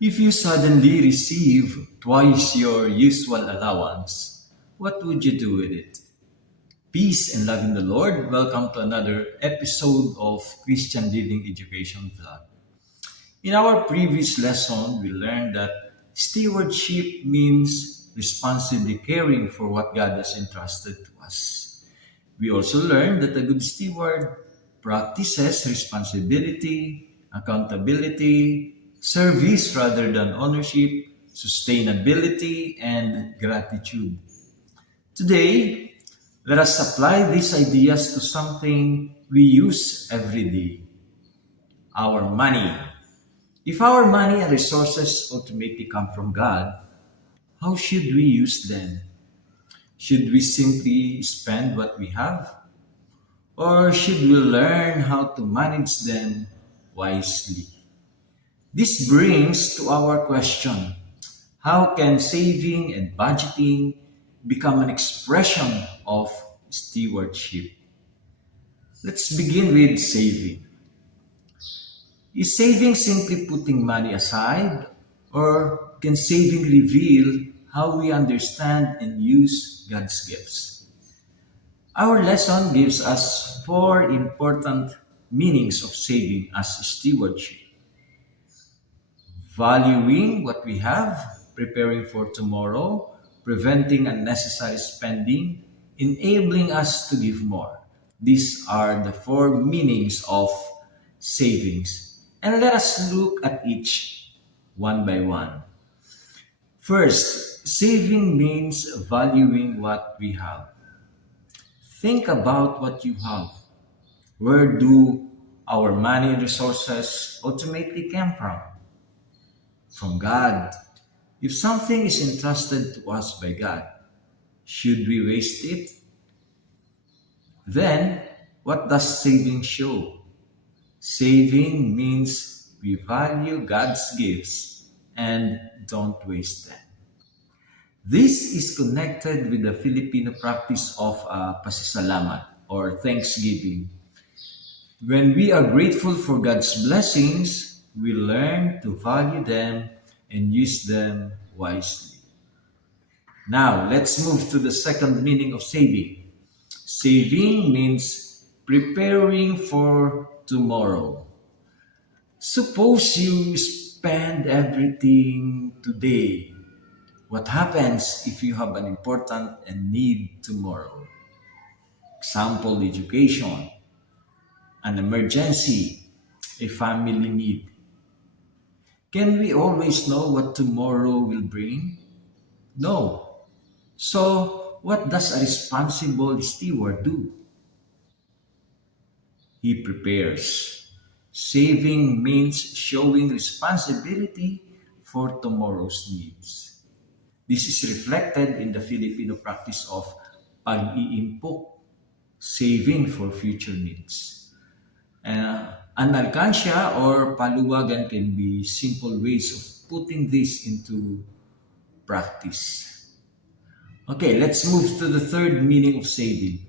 If you suddenly receive twice your usual allowance, what would you do with it? Peace and love in the Lord. Welcome to another episode of Christian Living Education Vlog. In our previous lesson, we learned that stewardship means responsibly caring for what God has entrusted to us. We also learned that a good steward practices responsibility, accountability, service rather than ownership, sustainability, and gratitude. Today, let us apply these ideas to something we use every day, our money. If our money and resources ultimately come from God, how should we use them? Should we simply spend what we have? Or should we learn how to manage them wisely? This brings to our question: how can saving and budgeting become an expression of stewardship? Let's begin with saving. Is saving simply putting money aside, or can saving reveal how we understand and use God's gifts? Our lesson gives us four important meanings of saving as stewardship: valuing what we have, preparing for tomorrow, preventing unnecessary spending, enabling us to give more. These are the four meanings of savings. And let us look at each one by one. First, saving means valuing what we have. Think about what you have. Where do our money and resources ultimately come from? From God. If something is entrusted to us by God, should we waste it? Then, what does saving show? Saving means we value God's gifts and don't waste them. This is connected with the Filipino practice of pasasalamat or thanksgiving. When we are grateful for God's blessings, we learn to value them and use them wisely. Now, let's move to the second meaning of saving. Saving means preparing for tomorrow. Suppose you spend everything today. What happens if you have an important and need tomorrow? Example, education, an emergency, a family need. Can we always know what tomorrow will bring? No. So, what does a responsible steward do? He prepares. Saving means showing responsibility for tomorrow's needs. This is reflected in the Filipino practice of pag-iimpok, saving for future needs. An alkansya or paluwagan can be simple ways of putting this into practice. Okay, let's move to the third meaning of saving.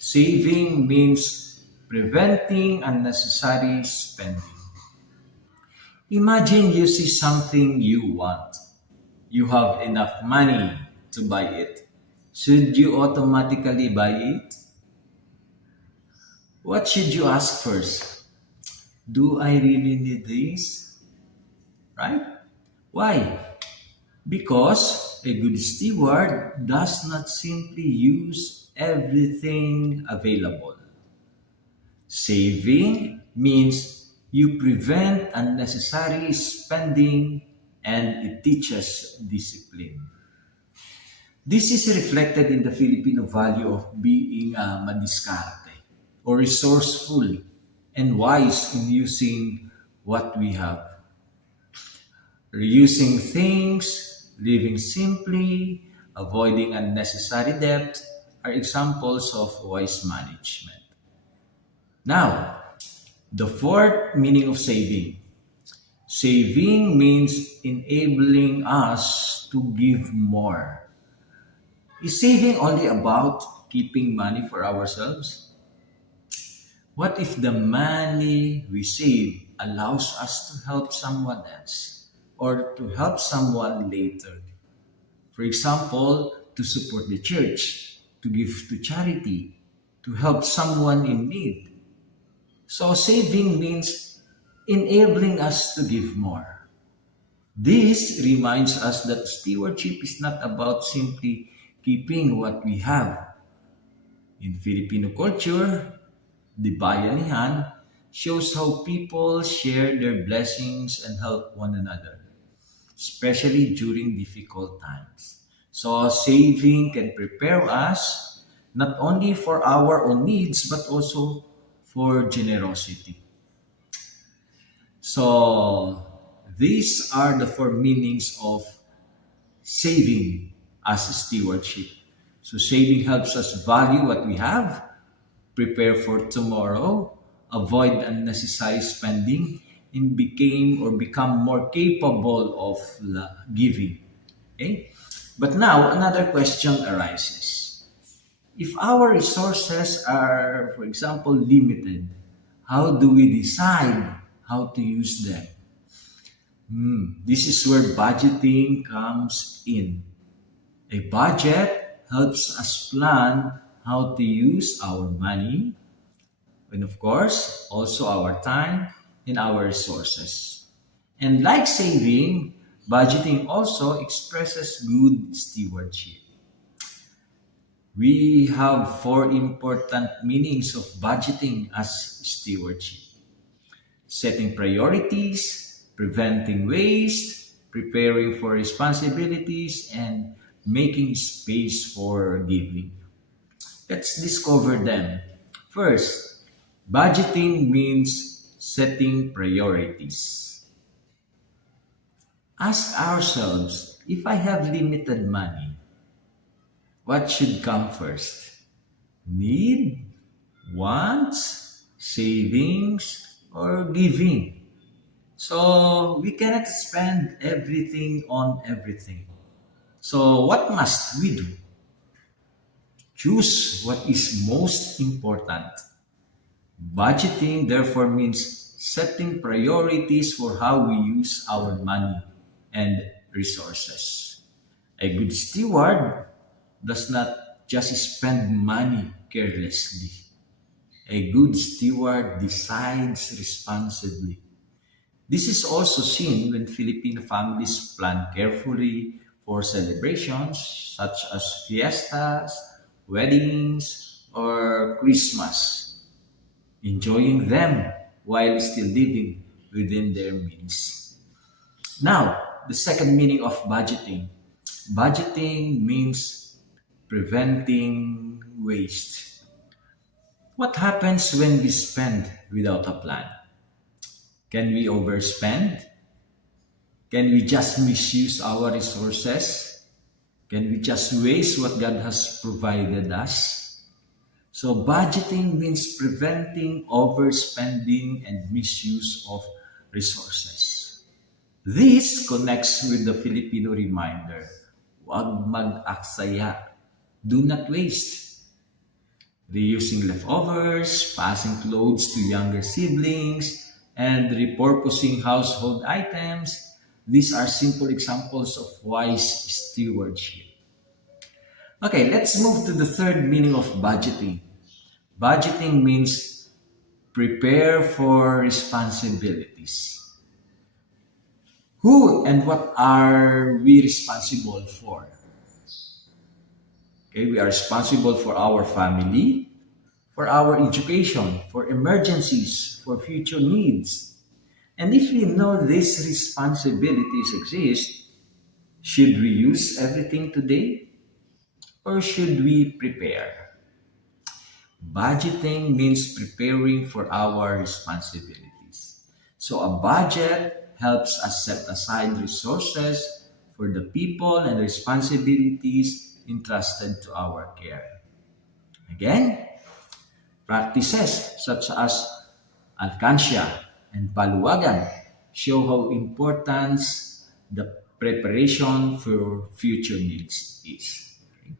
Saving means preventing unnecessary spending. Imagine you see something you want. You have enough money to buy it. Should you automatically buy it? What should you ask first? Do I really need this? Right? Why? Because a good steward does not simply use everything available. Saving means you prevent unnecessary spending and it teaches discipline. This is reflected in the Filipino value of being madiskarte or resourceful and wise in using what we have. Reusing things, living simply, avoiding unnecessary debt are examples of wise management. Now, the fourth meaning of saving. Saving means enabling us to give more. Is saving only about keeping money for ourselves? What if the money we save allows us to help someone else? or to help someone later. For example, to support the church, to give to charity, to help someone in need. So saving means enabling us to give more. This reminds us that stewardship is not about simply keeping what we have. In Filipino culture, the bayanihan shows how people share their blessings and help one another, especially during difficult times. So saving can prepare us not only for our own needs but also for generosity. So these are the four meanings of saving as stewardship. So saving helps us value what we have, prepare for tomorrow, avoid unnecessary spending, and become more capable of giving. Okay? But now another question arises. If our resources are, for example, limited, how do we decide how to use them? This is where budgeting comes in. A budget helps us plan how to use our money and, of course, also our time and our resources. And like saving, budgeting also expresses good stewardship. We have four important meanings of budgeting as stewardship: setting priorities, preventing waste, preparing for responsibilities, and making space for giving. Let's discover them. First, budgeting means setting priorities. Ask ourselves, if I have limited money, what should come first? Need, wants, savings, or giving? So we cannot spend everything on everything. So what must we do? Choose what is most important. Budgeting therefore means setting priorities for how we use our money and resources. A good steward does not just spend money carelessly. A good steward decides responsibly. This is also seen when Filipino families plan carefully for celebrations such as fiestas, weddings, or Christmas, enjoying them while still living within their means. Now, the second meaning of budgeting. Budgeting means preventing waste. What happens when we spend without a plan? Can we overspend? Can we just misuse our resources? Can we just waste what God has provided us? So budgeting means preventing overspending and misuse of resources. This connects with the Filipino reminder, huwag mag-aksaya, do not waste. Reusing leftovers, passing clothes to younger siblings, and repurposing household items, these are simple examples of wise stewardship. Okay, let's move to the third meaning of budgeting. Budgeting means prepare for responsibilities. Who and what are we responsible for? Okay, we are responsible for our family, for our education, for emergencies, for future needs. And if we know these responsibilities exist, should we use everything today or should we prepare? Budgeting means preparing for our responsibilities. So a budget helps us set aside resources for the people and responsibilities entrusted to our care. Again, practices such as alkansya and paluwagan show how important the preparation for future needs is. Okay?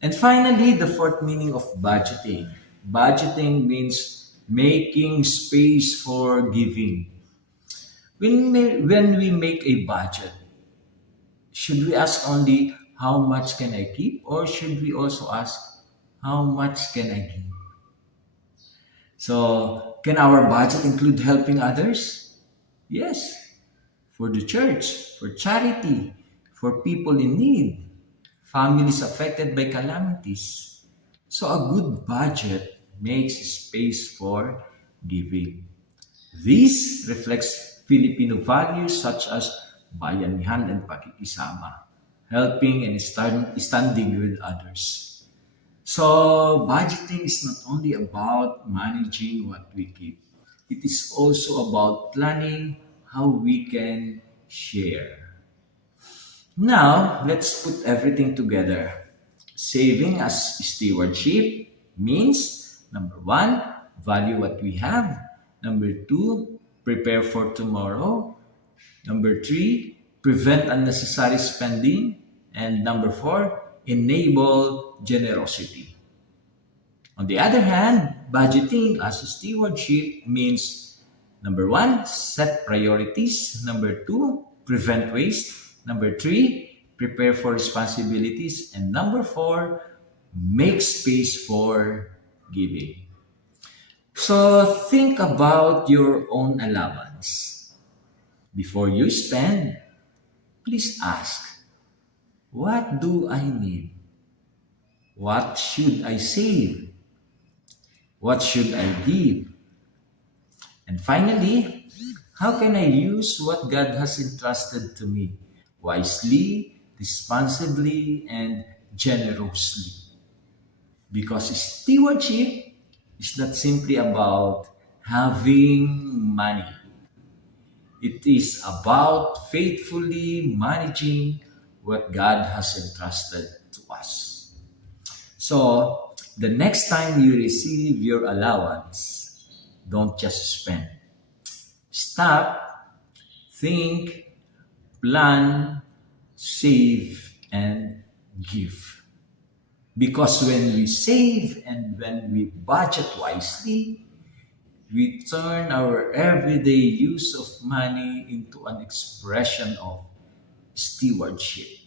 And finally, the fourth meaning of budgeting. Budgeting means making space for giving. When we make a budget, should we ask only how much can I keep, or should we also ask how much can I give? So, can our budget include helping others? Yes, for the church, for charity, for people in need, families affected by calamities. So, a good budget makes space for giving. This reflects Filipino values such as bayanihan and pakikisama, helping and standing with others. So, budgeting is not only about managing what we keep, it is also about planning how we can share. Now, let's put everything together. Saving as stewardship means number one, value what we have. Number two, prepare for tomorrow. Number three, prevent unnecessary spending. And number four, enable generosity. On the other hand, budgeting as a stewardship means number one, set priorities. Number two, prevent waste. Number three, prepare for responsibilities. And number four, make space for giving. So think about your own allowance. Before you spend, please ask, what do I need? What should I save? What should I give? And finally, how can I use what God has entrusted to me wisely, responsibly, and generously? Because stewardship is not simply about having money. It is about faithfully managing what God has entrusted to us. So, the next time you receive your allowance, don't just spend. Stop, think, plan, save, and give. Because when we save and when we budget wisely, we turn our everyday use of money into an expression of stewardship.